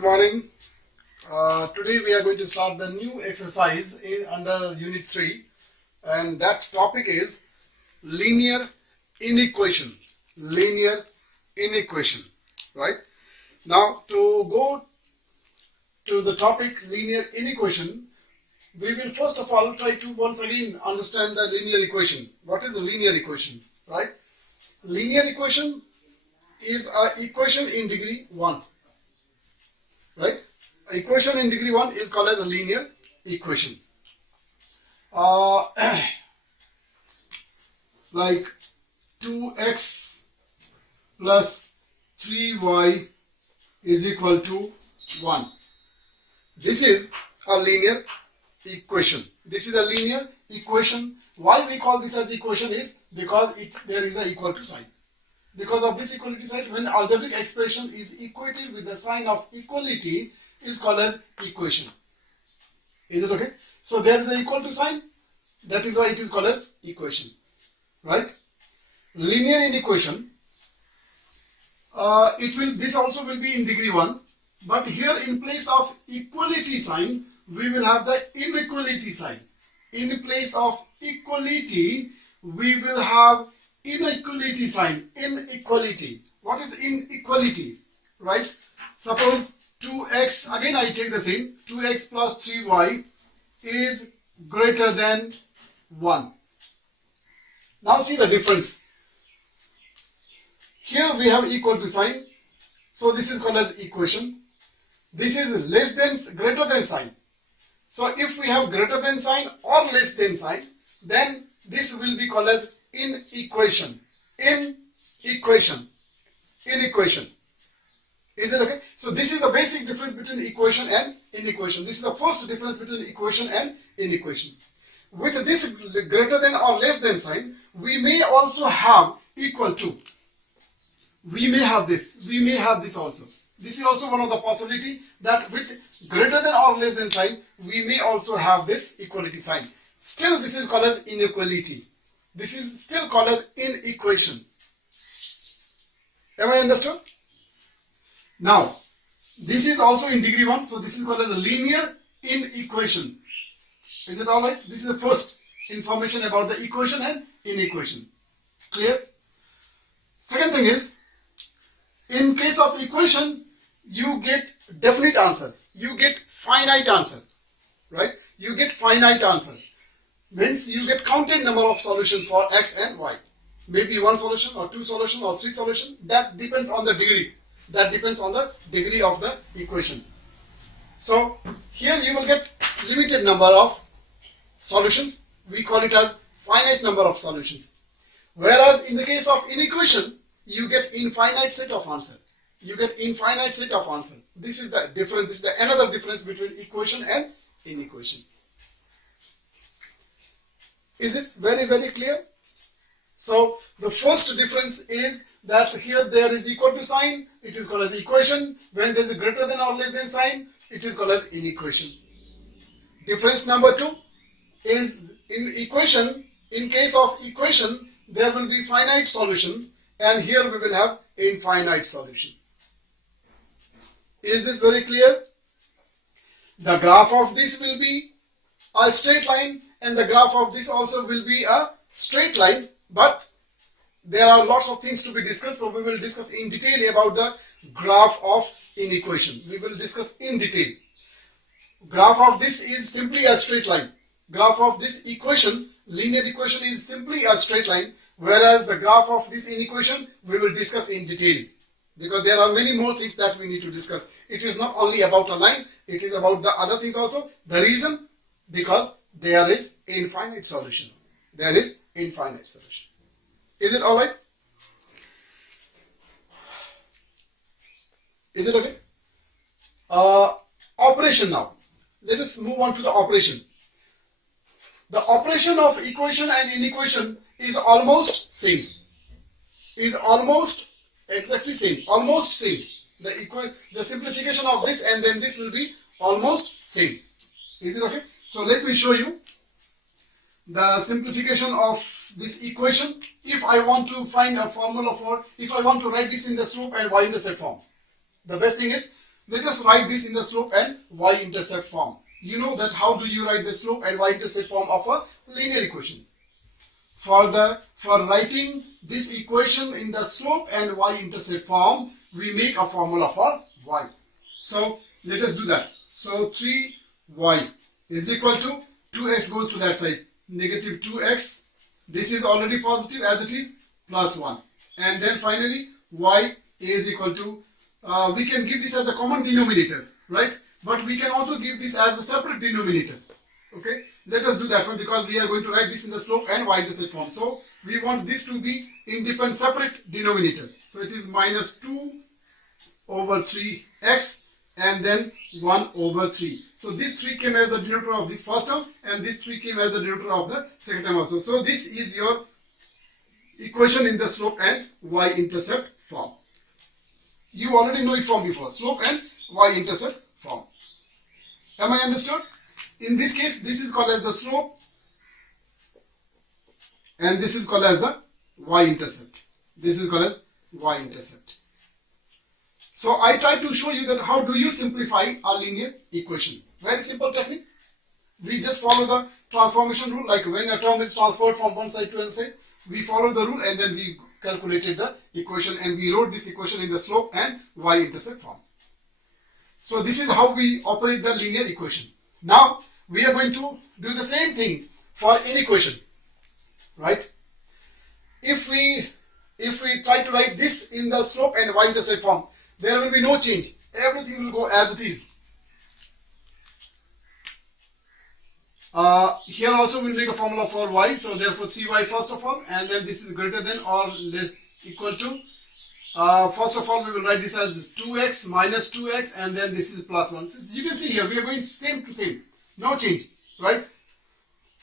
Good morning. Today we are going to start the new exercise under Unit 3, and that topic is linear inequation. Linear inequation, right? Now, to go to the topic linear inequation, we will first of all try to once again understand the linear equation. What is a linear equation, right? Linear equation is an equation in degree 1. Right? Equation in degree 1 is called as a linear equation. Like 2x plus 3y is equal to 1. This is a linear equation. This is a linear equation. Why we call this as equation is because there is an equal to sign. Because of this equality sign, when algebraic expression is equated with the sign of equality, is called as equation. Is it okay? So there is an equal to sign. That is why it is called as equation. Right? Linear inequation. This also will be in degree 1. But here in place of equality sign, we will have the inequality sign. In place of equality, we will have inequality sign. Inequality. What is inequality? Right? Suppose 2x, again I take the same, 2x plus 3y is greater than 1. Now see the difference. Here we have equal to sign. So this is called as equation. This is less than, greater than sign. So if we have greater than sign or less than sign, then this will be called as inequation. Inequation. Is it okay? So this is the basic difference between equation and inequation. This is the first difference between equation and inequation. With this greater than or less than sign, we may also have equal to. We may have this. We may have this also. This is also one of the possibility that with greater than or less than sign, we may also have this equality sign. Still, this is called as inequality. This is still called as inequation. Am I understood? Now, this is also in degree 1, so this is called as a linear inequation. Is it alright? This is the first information about the equation and inequation. Clear? Second thing is, in case of equation, you get definite answer. You get finite answer. Right? You get finite answer. Means you get counted number of solutions for x and y. Maybe one solution or two solution or three solution. That depends on the degree. That depends on the degree of the equation. So here you will get limited number of solutions. We call it as finite number of solutions. Whereas in the case of inequation, you get infinite set of answer. You get infinite set of answer. This is the difference. This is another difference between equation and inequation. Is it very, very clear? So the first difference is that here there is equal to sign. It is called as equation. When there is a greater than or less than sign, it is called as inequation. Difference number 2 is in equation. In case of equation, there will be finite solution, and here we will have infinite solution. Is this very clear? The graph of this will be a straight line, and the graph of this also will be a straight line, but there are lots of things to be discussed, so we will discuss in detail about the graph of inequation. We will discuss in detail. Graph of this is simply a straight line. Graph of this equation, linear equation, is simply a straight line, whereas the graph of this inequation we will discuss in detail, because there are many more things that we need to discuss. It is not only about a line, it is about the other things also. The reason, because there is infinite solution. There is infinite solution. Is it alright? Is it okay? Operation now. Let us move on to the operation. The operation of equation and inequation is almost same. Is almost exactly same. Almost same. The simplification of this and then this will be almost same. Is it okay? So let me show you the simplification of this equation. If I want to find a formula for, if I want to write this in the slope and y-intercept form, the best thing is let us write this in the slope and y-intercept form. You know that how do you write the slope and y-intercept form of a linear equation. For writing this equation in the slope and y-intercept form, we make a formula for y. So let us do that. So 3y is equal to 2x goes to that side, negative 2x. This is already positive as it is, plus 1. And then finally y is equal to, we can give this as a common denominator, right? But we can also give this as a separate denominator. Okay, let us do that one because we are going to write this in the slope and y-intercept form. So we want this to be independent separate denominator. So it is minus 2 over 3x and then 1 over 3. So this 3 came as the denominator of this first term and this 3 came as the denominator of the second term also. So this is your equation in the slope and y-intercept form. You already know it from before, slope and y-intercept form. Am I understood? In this case, this is called as the slope and this is called as the y-intercept. This is called as y-intercept. So I try to show you that how do you simplify a linear equation. Very simple technique. We just follow the transformation rule, like when a term is transferred from one side to another side, we follow the rule and then we calculated the equation and we wrote this equation in the slope and y-intercept form. So this is how we operate the linear equation. Now we are going to do the same thing for inequation, right? If we try to write this in the slope and y-intercept form, there will be no change. Everything will go as it is. Here also we will make a formula for y. So therefore 3y first of all, and then this is greater than or less equal to. First of all we will write this as 2x minus 2x and then this is plus 1. So you can see here we are going same to same. No change, right?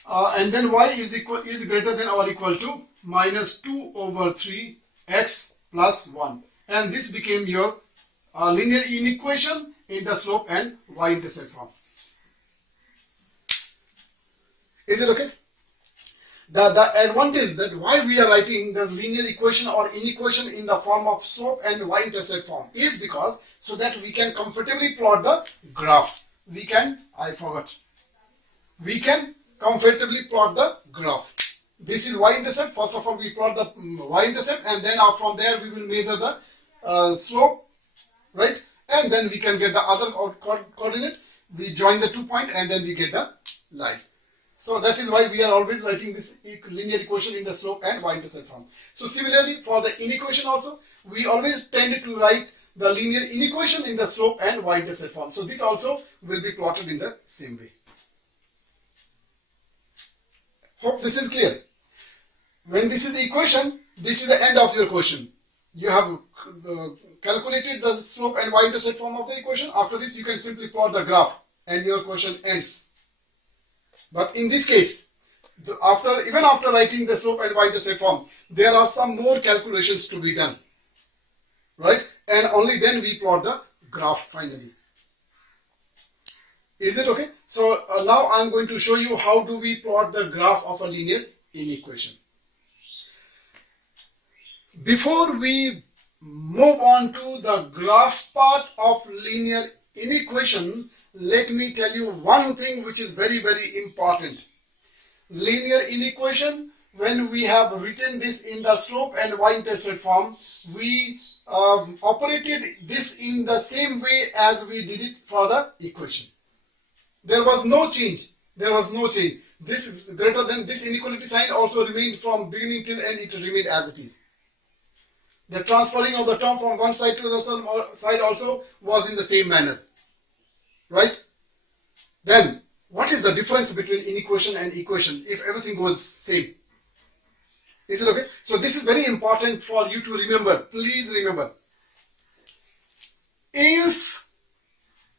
And then y is greater than or equal to minus 2 over 3x plus 1. And this became your linear inequation in the slope and y-intercept form. Is it okay? The advantage that why we are writing the linear equation or inequation in the form of slope and y-intercept form is because so that we can comfortably plot the graph. We can comfortably plot the graph. This is y-intercept. First of all we plot the y-intercept and then from there we will measure the slope, right? And then we can get the other coordinate. We join the 2 points and then we get the line. So that is why we are always writing this linear equation in the slope and y-intercept form. So similarly for the inequation also, we always tend to write the linear inequation in the slope and y-intercept form. So this also will be plotted in the same way. Hope this is clear. When this is equation, this is the end of your question. You have calculated the slope and y-intercept form of the equation. After this you can simply plot the graph and your question ends. But in this case, even after writing the slope and y-intercept form, there are some more calculations to be done, right? And only then we plot the graph finally. Is it okay? So now I am going to show you how do we plot the graph of a linear inequation. Before we move on to the graph part of linear inequation, let me tell you one thing which is very, very important. Linear inequation, when we have written this in the slope and y-intercept form, we operated this in the same way as we did it for the equation. There was no change. There was no change. This is greater than this inequality sign also remained from beginning till end. It remained as it is. The transferring of the term from one side to the other side also was in the same manner. Right? Then, what is the difference between inequation and equation if everything goes same? Is it okay? So this is very important for you to remember. Please remember. If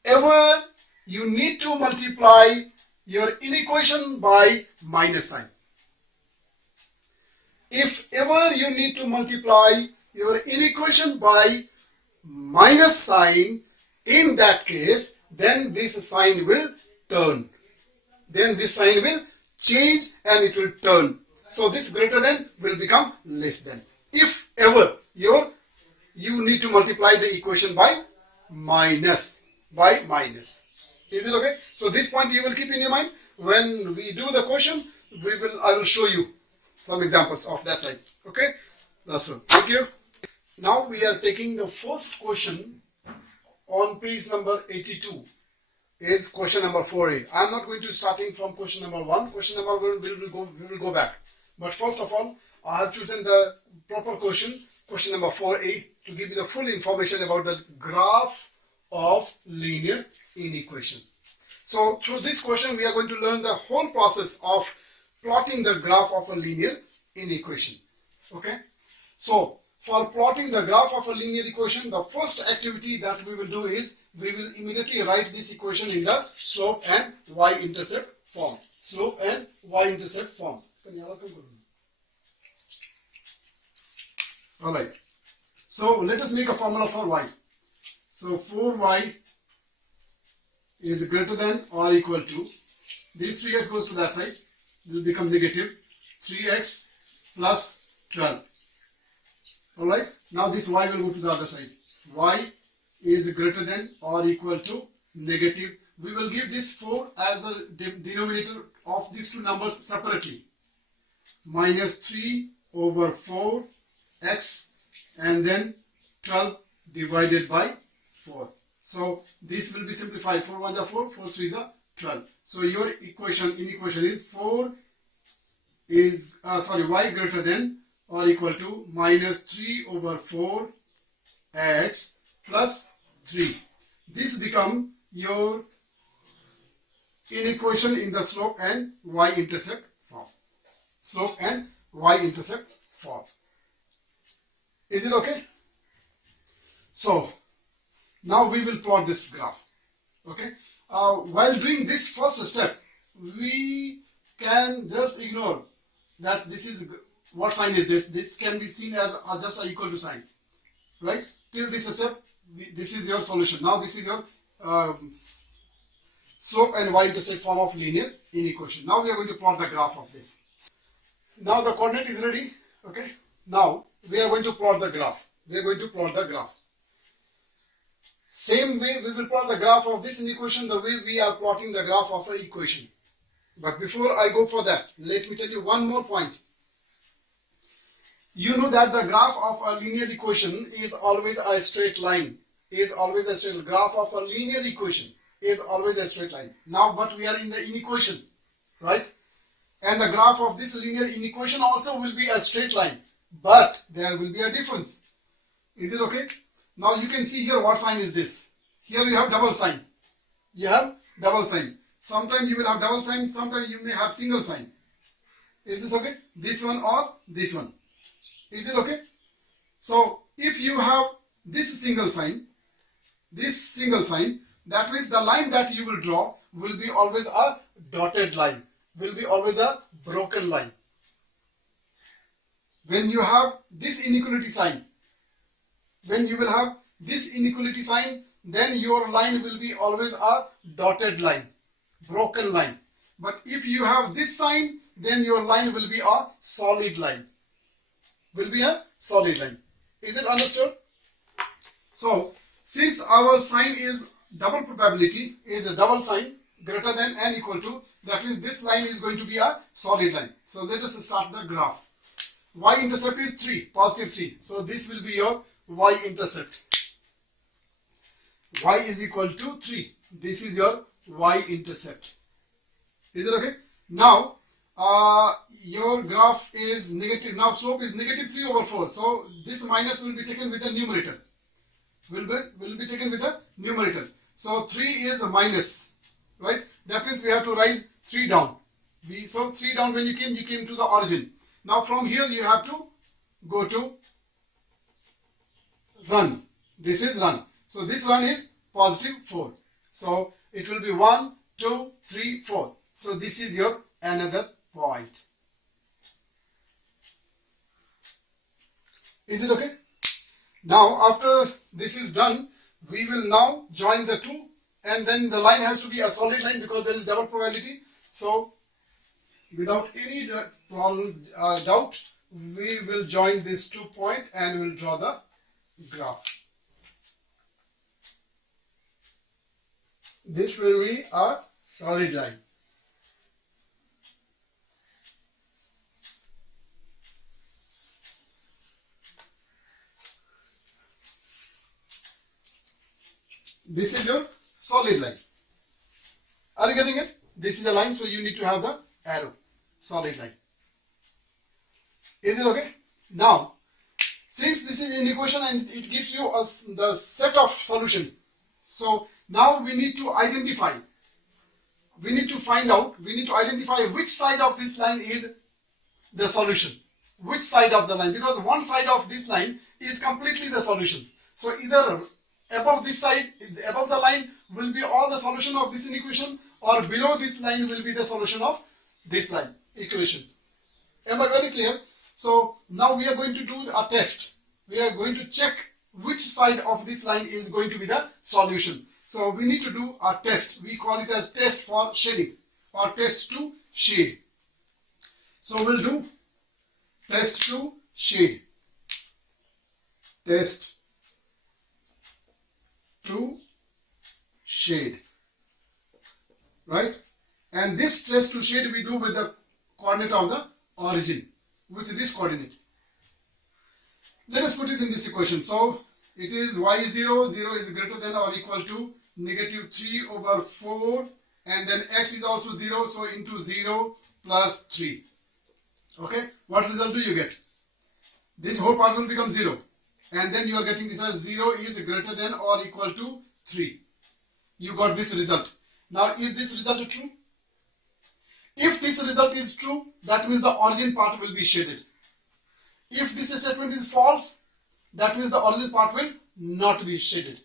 ever you need to multiply your inequation by minus sign. If ever you need to multiply your inequation by minus sign, in that case, then this sign will turn. Then this sign will change and it will turn. So this greater than will become less than. If ever you need to multiply the equation by minus. By minus. Is it okay? So this point you will keep in your mind. When we do the question, I will show you some examples of that type. Okay? That's all. Thank you. Now we are taking the first question on page number 82. Is question number 4a. I am not going to starting from question number 1. Question number 1 we will go back. But first of all, I have chosen the proper question number 4a, to give you the full information about the graph of linear inequation. So through this question, we are going to learn the whole process of plotting the graph of a linear inequation. Okay. So for plotting the graph of a linear equation, the first activity that we will do is we will immediately write this equation in the slope and y-intercept form. Slope and y-intercept form. Alright. So let us make a formula for y. So 4y is greater than or equal to, this 3x goes to that side, will become negative 3x plus 12. Alright, now this y will go to the other side. Y is greater than or equal to negative. We will give this 4 as the denominator of these two numbers separately. Minus 3 over 4x and then 12 divided by 4. So this will be simplified. 4 1 is 4, 4 3 is 12. So your equation is 4 is y greater than or equal to minus 3 over 4 x plus 3. This become your inequation in the slope and y-intercept form. Slope and y-intercept form. Is it okay? So now we will plot this graph. Okay. While doing this first step, we can just ignore that this is, what sign is this? This can be seen as just an equal to sign, right? Till this step, this is your solution. Now this is your slope and y-intercept form of linear inequation. Now we are going to plot the graph of this. Now the coordinate is ready. Okay. Now we are going to plot the graph. We are going to plot the graph. Same way we will plot the graph of this inequation the way we are plotting the graph of an equation. But before I go for that, let me tell you one more point. You know that the graph of a linear equation is always a straight line. Graph of a linear equation is always a straight line. Now, but we are in the inequation, right? And the graph of this linear inequation also will be a straight line. But there will be a difference. Is it okay? Now you can see here what sign is this. Here you have double sign. You have double sign. Sometimes you will have double sign, sometimes you may have single sign. Is this okay? This one or this one. Is it okay? So if you have this single sign, that means the line that you will draw will be always a dotted line, will be always a broken line. When you have this inequality sign, then your line will be always a dotted line, broken line. But if you have this sign, then your line will be a solid line. Is it understood? So, since our sign is double probability, is a double sign, greater than and equal to, that means this line is going to be a solid line. So let us start the graph. Y-intercept is 3, positive 3. So this will be your y-intercept. Y is equal to 3. This is your y-intercept. Is it okay? Now, your graph is negative. Now slope is negative 3 over 4. So this minus will be taken with the numerator. Will be taken with the numerator. So 3 is a minus, right? That means we have to rise 3 down. So 3 down when you came to the origin. Now from here you have to go to run. This is run. So this one is positive 4. So it will be 1, 2, 3, 4. So this is your another point. Is it okay? Now after this is done, we will now join the two, and then the line has to be a solid line because there is double probability. So without any doubt, we will join these 2 points and we will draw the graph. This will be a solid line. This is your solid line. Are you getting it? This is a line, so you need to have the arrow. Solid line. Is it okay? Now, since this is an equation and it gives you the set of solution, so now we need to identify. We need to find out. We need to identify which side of this line is the solution. Which side of the line? Because one side of this line is completely the solution. So either above this side, above the line will be all the solution of this equation, or below this line will be the solution of this line equation. Am I very clear? So now we are going to do a test. We are going to check which side of this line is going to be the solution. So we need to do a test. We call it as test for shading or test to shade. So we'll do test to shade. Test to shade. Right? And this test to shade we do with the coordinate of the origin, with this coordinate. Let us put it in this equation. So it is y0, 0 is greater than or equal to negative 3 over 4, and then x is also 0, so into 0 plus 3. Okay, what result do you get? This whole part will become 0, and then you are getting this as 0 is greater than or equal to 3. You got this result. Now, is this result true? If this result is true, that means the origin part will be shaded. If this statement is false, that means the origin part will not be shaded.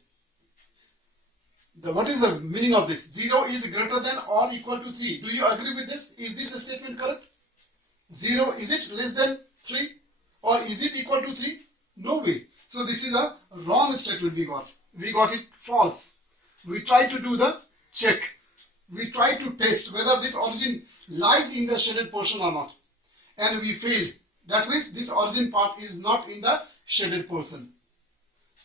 What is the meaning of this? 0 is greater than or equal to 3. Do you agree with this? Is this statement correct? 0, is it less than 3? Or is it equal to 3? No way. So this is a wrong statement we got. We got it false. We try to do the check. We try to test whether this origin lies in the shaded portion or not. And we failed. That means this origin part is not in the shaded portion.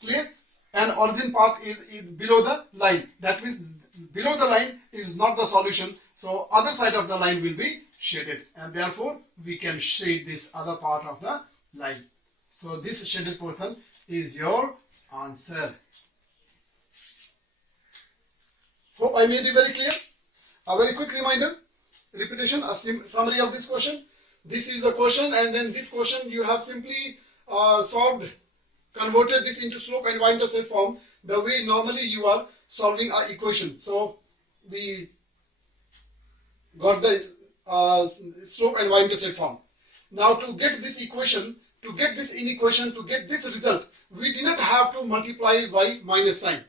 Clear? And origin part is below the line. That means below the line is not the solution. So other side of the line will be shaded. And therefore we can shade this other part of the line. So this shaded portion is your answer. Hope I made it very clear. A very quick reminder, repetition, a summary of this question. This is the question, and then this question you have simply solved, converted this into slope and y-intercept form the way normally you are solving an equation. So we got the slope and y-intercept form. Now to get this equation, to get this inequation, to get this result, we did not have to multiply by minus sign.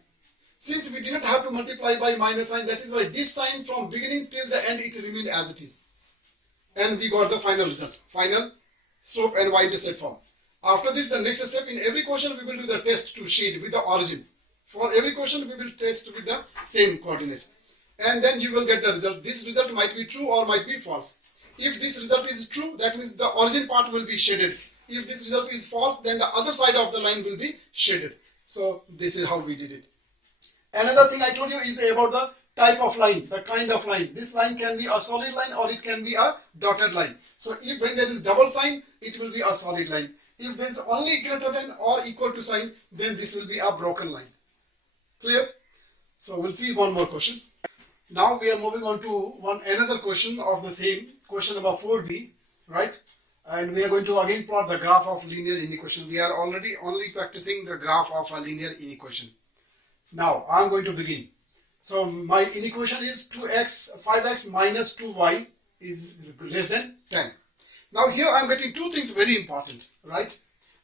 Since we did not have to multiply by minus sign, that is why this sign from beginning till the end, it remained as it is. And we got the final result, final slope and y-intercept form. After this, the next step, in every question we will do the test to shade with the origin. For every question we will test with the same coordinate. And then you will get the result. This result might be true or might be false. If this result is true, that means the origin part will be shaded. If this result is false, then the other side of the line will be shaded. So this is how we did it. Another thing I told you is about the type of line, the kind of line. This line can be a solid line or it can be a dotted line. So if when there is double sign, it will be a solid line. If there is only greater than or equal to sign, then this will be a broken line. Clear? So we'll see one more question. Now we are moving on to another question of the same, question number 4b, right? And we are going to again plot the graph of linear inequation. We are already only practicing the graph of a linear inequation. Now I am going to begin. So my inequation is 5x minus 2y is less than 10. Now here I am getting two things very important, right?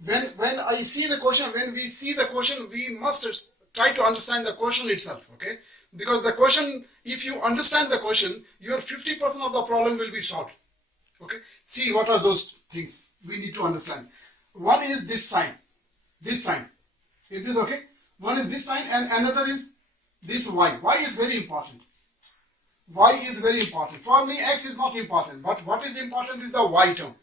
When I see the question, when we see the question, we must try to understand the question itself, okay? Because the question, if you understand the question, your 50% of the problem will be solved. Okay? See what are those things we need to understand. One is this sign. This sign. Is this okay? One is this sign and another is this y. Y is very important. Y is very important. For me, x is not important. But what is important is the y term.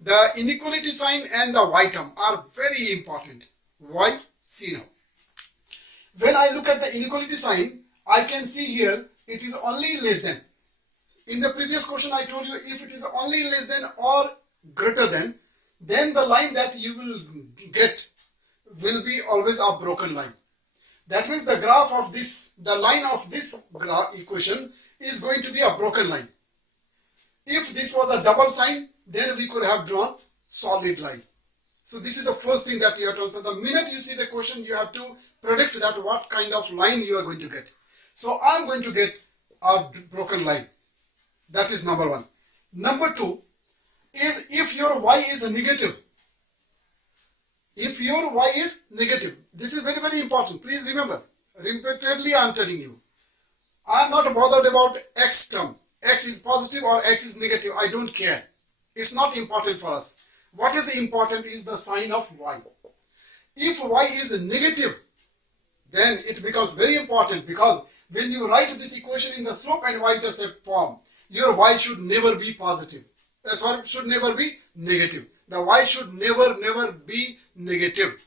The inequality sign and the y term are very important. Why? See now. When I look at the inequality sign, I can see here it is only less than. In the previous question I told you if it is only less than or greater than, then the line that you will get will be always a broken line. That means the graph of this, the line of this equation is going to be a broken line. If this was a double sign, then we could have drawn solid line. So this is the first thing that you have to answer. The minute you see the question, you have to predict that what kind of line you are going to get. So I'm going to get a broken line. That is number one. Number two is if your y is negative. If your y is negative, this is very, very important. Please remember, repeatedly I am telling you. I am not bothered about x term. X is positive or x is negative. I don't care. It's not important for us. What is important is the sign of y. If y is negative, then it becomes very important because when you write this equation in the slope and y-intercept form, your y should never be positive. That's why it should never be negative. The y should never be negative.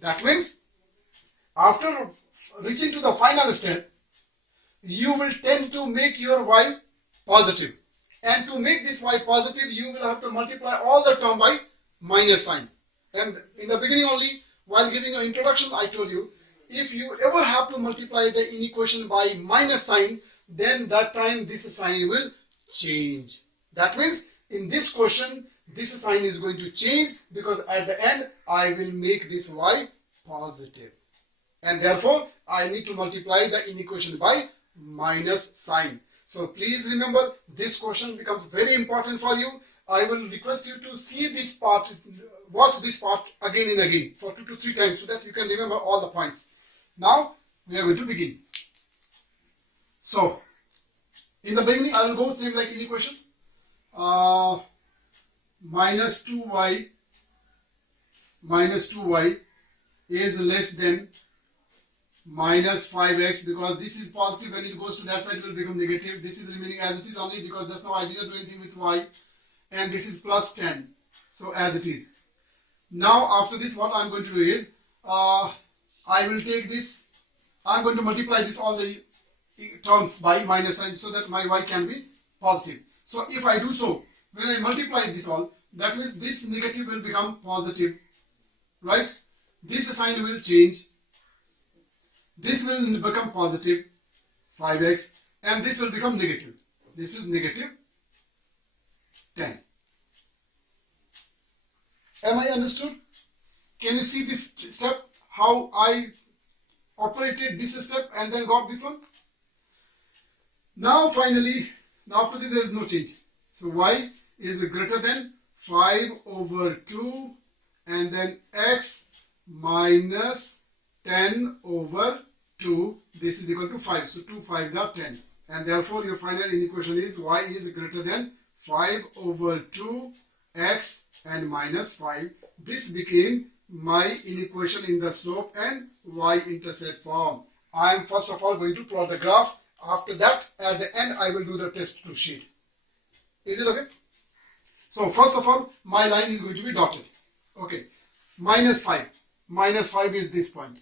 That means after reaching to the final step, you will tend to make your y positive. And to make this y positive, you will have to multiply all the term by minus sign. And in the beginning only, while giving an introduction, I told you, if you ever have to multiply the inequation by minus sign, then that time this sign will change. That means in this question, this sign is going to change because at the end, I will make this y positive. And therefore, I need to multiply the inequation by minus sign. So please remember, this question becomes very important for you. I will request you to see this part, watch this part again and again for 2 to 3 times so that you can remember all the points. Now, we are going to begin. So, in the beginning, I will go same like inequation. Minus 2y is less than minus 5x because this is positive. When it goes to that side, it will become negative. This is remaining as it is only because that's now I didn't do anything with y. And this is plus 10. So as it is. Now after this, what I'm going to do is, I will take this, I'm going to multiply this all the terms by minus sign so that my y can be positive. So if I do so, when I multiply this all, that means this negative will become positive, right? This sign will change. This will become positive, 5x, and this will become negative. This is negative 10. Am I understood? Can you see this step? How I operated this step and then got this one? Now finally, after this there is no change. So y is greater than 5 over 2 and then x minus 10 over 2. This is equal to 5. So 2 5s are 10. And therefore your final inequation is y is greater than 5 over 2 x and minus 5. This became my inequation in the slope and y-intercept form. I am first of all going to plot the graph. After that, at the end, I will do the test to sheet. Is it okay? So first of all, my line is going to be dotted. Okay. Minus 5. Minus 5 is this point.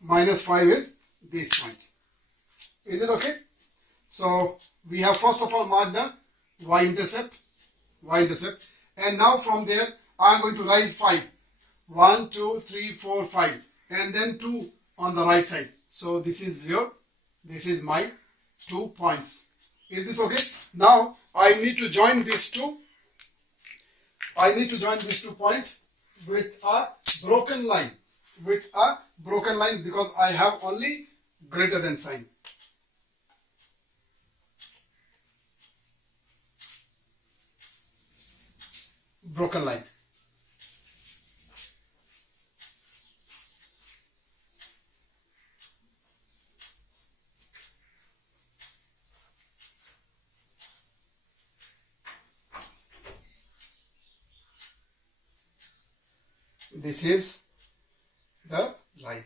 Minus 5 is this point. Is it okay? So we have first of all marked the y-intercept. Y-intercept. And now from there, I am going to rise 5. 1, 2, 3, 4, 5. And then 2 on the right side. So this is 0. This is my 2 points. Is this okay? Now I need to join these two. I need to join these 2 points with a broken line. With a broken line because I have only greater than sign. Broken line. This is the line.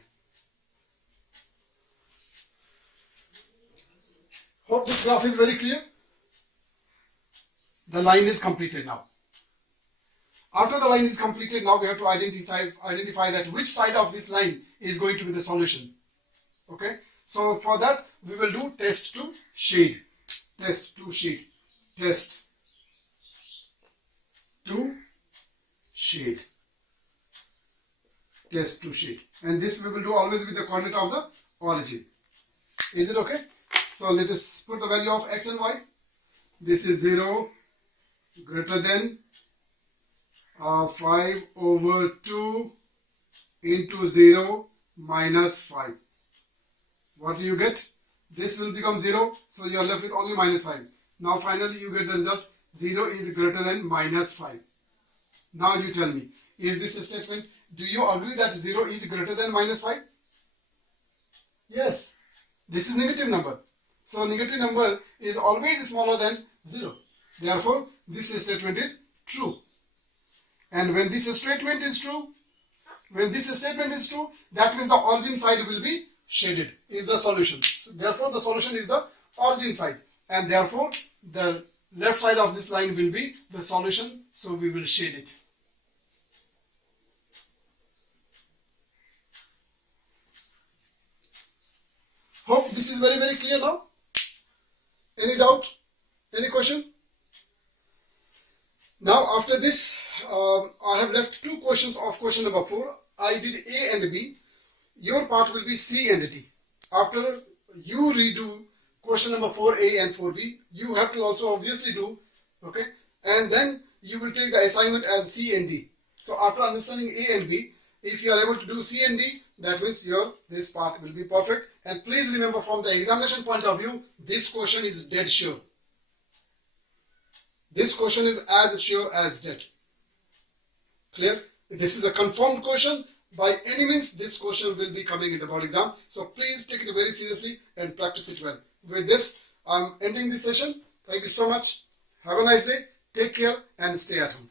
Hope this graph is very clear. The line is completed now. After the line is completed, now we have to identify that which side of this line is going to be the solution. Okay. So for that we will do test to shade. Test to shade. Test to shade. Test to shade. And this we will do always with the coordinate of the origin. Is it okay? So let us put the value of x and y. This is 0 greater than 5 over 2 into 0 minus 5. What do you get? This will become 0. So you are left with only minus 5. Now finally you get the result 0 is greater than minus 5. Now you tell me, is this a statement? Do you agree that 0 is greater than minus 5? Yes. This is negative number. So negative number is always smaller than 0. Therefore, this statement is true. And when this statement is true, that means the origin side will be shaded, is the solution. So therefore, the solution is the origin side. And therefore, the left side of this line will be the solution. So we will shade it. Hope this is very, very clear now. Any doubt? Any question? Now after this, I have left two questions of question number 4. I did A and B. Your part will be C and D. After you redo question number 4A and 4B, you have to also obviously do, okay? And then you will take the assignment as C and D. So after understanding A and B, if you are able to do C and D, that means this part will be perfect. And please remember, from the examination point of view, this question is dead sure. This question is as sure as dead. Clear? This is a confirmed question. By any means, this question will be coming in the board exam. So please take it very seriously and practice it well. With this, I'm ending this session. Thank you so much. Have a nice day. Take care and stay at home.